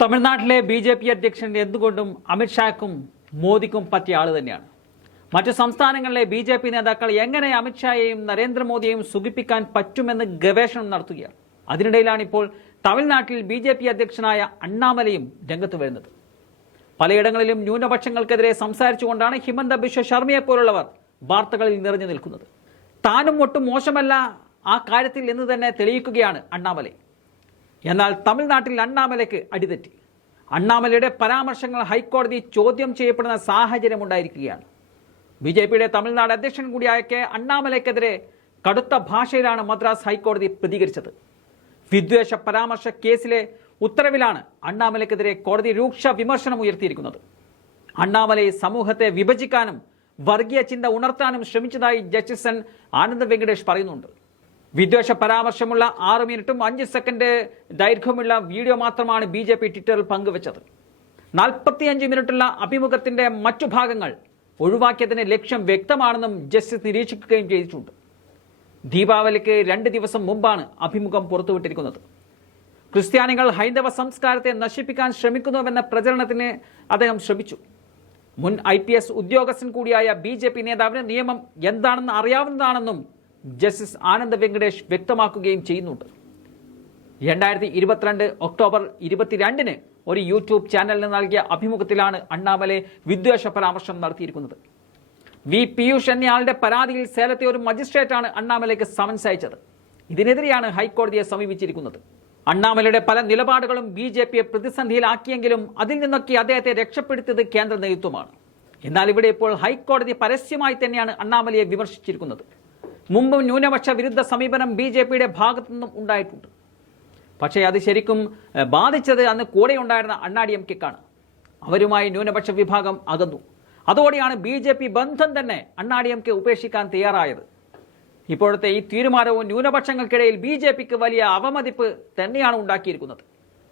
തമിഴ്നാട്ടിലെ B J P അധ്യക്ഷൻ എന്തുകൊണ്ടും അമിത്ഷാക്കും മോദിക്കും പറ്റിയ ആൾ തന്നെയാണ്. മറ്റു സംസ്ഥാനങ്ങളിലെ ബി ജെ പി നേതാക്കൾ എങ്ങനെ അമിത്ഷായെയും നരേന്ദ്രമോദിയെയും സുഖിപ്പിക്കാൻ പറ്റുമെന്ന് ഗവേഷണം നടത്തുകയാണ്. അതിനിടയിലാണ് ഇപ്പോൾ തമിഴ്നാട്ടിൽ ബി ജെ പി അധ്യക്ഷനായ അണ്ണാമലയും രംഗത്ത് വരുന്നത്. പലയിടങ്ങളിലും ന്യൂനപക്ഷങ്ങൾക്കെതിരെ സംസാരിച്ചുകൊണ്ടാണ് ഹിമന്ത ബിശ്വ ശർമ്മയെ പോലുള്ളവർ വാർത്തകളിൽ നിറഞ്ഞു നിൽക്കുന്നത്. താനും ഒട്ടും മോശമല്ല ആ കാര്യത്തിൽ എന്ന് തന്നെ തെളിയിക്കുകയാണ് അണ്ണാമലൈ. എന്നാൽ തമിഴ്നാട്ടിൽ അണ്ണാമലയ്ക്ക് അടിതെറ്റി. അണ്ണാമലയുടെ പരാമർശങ്ങൾ ഹൈക്കോടതി ചോദ്യം ചെയ്യപ്പെടുന്ന സാഹചര്യം ഉണ്ടായിരിക്കുകയാണ്. ബി ജെ പിയുടെ തമിഴ്നാട് അധ്യക്ഷൻ കൂടിയായ കെ അണ്ണാമലയ്ക്കെതിരെ കടുത്ത ഭാഷയിലാണ് മദ്രാസ് ഹൈക്കോടതി പ്രതികരിച്ചത്. വിദ്വേഷ പരാമർശ കേസിലെ ഉത്തരവിലാണ് അണ്ണാമലയ്ക്കെതിരെ കോടതി രൂക്ഷ വിമർശനം ഉയർത്തിയിരിക്കുന്നത്. അണ്ണാമലയെ സമൂഹത്തെ വിഭജിക്കാനും വർഗീയ ചിന്ത ഉണർത്താനും ശ്രമിച്ചതായി ജസ്റ്റിസ് എൻ. ആനന്ദ വെങ്കടേഷ് പറയുന്നുണ്ട്. വിദ്വേഷ പരാമർശമുള്ള ആറ് മിനിറ്റും അഞ്ച് സെക്കൻഡ് ദൈർഘ്യമുള്ള വീഡിയോ മാത്രമാണ് ബി ജെ പി ട്വിറ്ററിൽ പങ്കുവച്ചത്. നാൽപ്പത്തിയഞ്ച് മിനിറ്റുള്ള അഭിമുഖത്തിന്റെ മറ്റു ഭാഗങ്ങൾ ഒഴിവാക്കിയതിന് ലക്ഷ്യം വ്യക്തമാണെന്നും ജസ്റ്റിസ് നിരീക്ഷിക്കുകയും ചെയ്തിട്ടുണ്ട്. ദീപാവലിക്ക് രണ്ട് ദിവസം മുമ്പാണ് അഭിമുഖം പുറത്തുവിട്ടിരിക്കുന്നത്. ക്രിസ്ത്യാനികൾ ഹൈന്ദവ സംസ്കാരത്തെ നശിപ്പിക്കാൻ ശ്രമിക്കുന്നുവെന്ന പ്രചരണത്തിന് അദ്ദേഹം ശ്രമിച്ചു. മുൻ ഐ പി എസ് ഉദ്യോഗസ്ഥൻ കൂടിയായ ബി ജെ പി നേതാവിന് നിയമം എന്താണെന്ന് അറിയാവുന്നതാണെന്നും ജസ്റ്റിസ് ആനന്ദ വെങ്കടേഷ് വ്യക്തമാക്കുകയും ചെയ്യുന്നുണ്ട്. രണ്ടായിരത്തി ഇരുപത്തിരണ്ട് ഒക്ടോബർ ഇരുപത്തിരണ്ടിന് ഒരു യൂട്യൂബ് ചാനലിന് നൽകിയ അഭിമുഖത്തിലാണ് അണ്ണാമലെ വിദ്വേഷ പരാമർശം നടത്തിയിരിക്കുന്നത്. വി പീയൂഷ് എന്നയാളുടെ പരാതിയിൽ സേലത്തെ ഒരു മജിസ്ട്രേറ്റാണ് അണ്ണാമലയ്ക്ക് സമൻസ് അയച്ചത്. ഇതിനെതിരെയാണ് ഹൈക്കോടതിയെ സമീപിച്ചിരിക്കുന്നത്. അണ്ണാമലയുടെ പല നിലപാടുകളും ബി ജെ പിയെ പ്രതിസന്ധിയിലാക്കിയെങ്കിലും അതിൽ നിന്നൊക്കെ അദ്ദേഹത്തെ രക്ഷപ്പെടുത്തിയത് കേന്ദ്ര നേതൃത്വമാണ്. എന്നാൽ ഇവിടെ ഇപ്പോൾ ഹൈക്കോടതി പരസ്യമായി തന്നെയാണ് അണ്ണാമലയെ വിമർശിച്ചിരിക്കുന്നത്. മുമ്പും ന്യൂനപക്ഷ വിരുദ്ധ സമീപനം ബി ജെ പിയുടെ ഭാഗത്തു നിന്നും ഉണ്ടായിട്ടുണ്ട്. പക്ഷേ അത് ശരിക്കും ബാധിച്ചത് അന്ന് കൂടെ ഉണ്ടായിരുന്ന അണ്ണാഡി എം കെക്കാണ്. അവരുമായി ന്യൂനപക്ഷ വിഭാഗം അകന്നു. അതോടെയാണ് ബി ജെ പി ബന്ധം തന്നെ അണ്ണാഡി എം കെ ഉപേക്ഷിക്കാൻ തയ്യാറായത്. ഇപ്പോഴത്തെ ഈ തീരുമാനവും ന്യൂനപക്ഷങ്ങൾക്കിടയിൽ ബി ജെ പിക്ക് വലിയ അവമതിപ്പ് തന്നെയാണ് ഉണ്ടാക്കിയിരിക്കുന്നത്.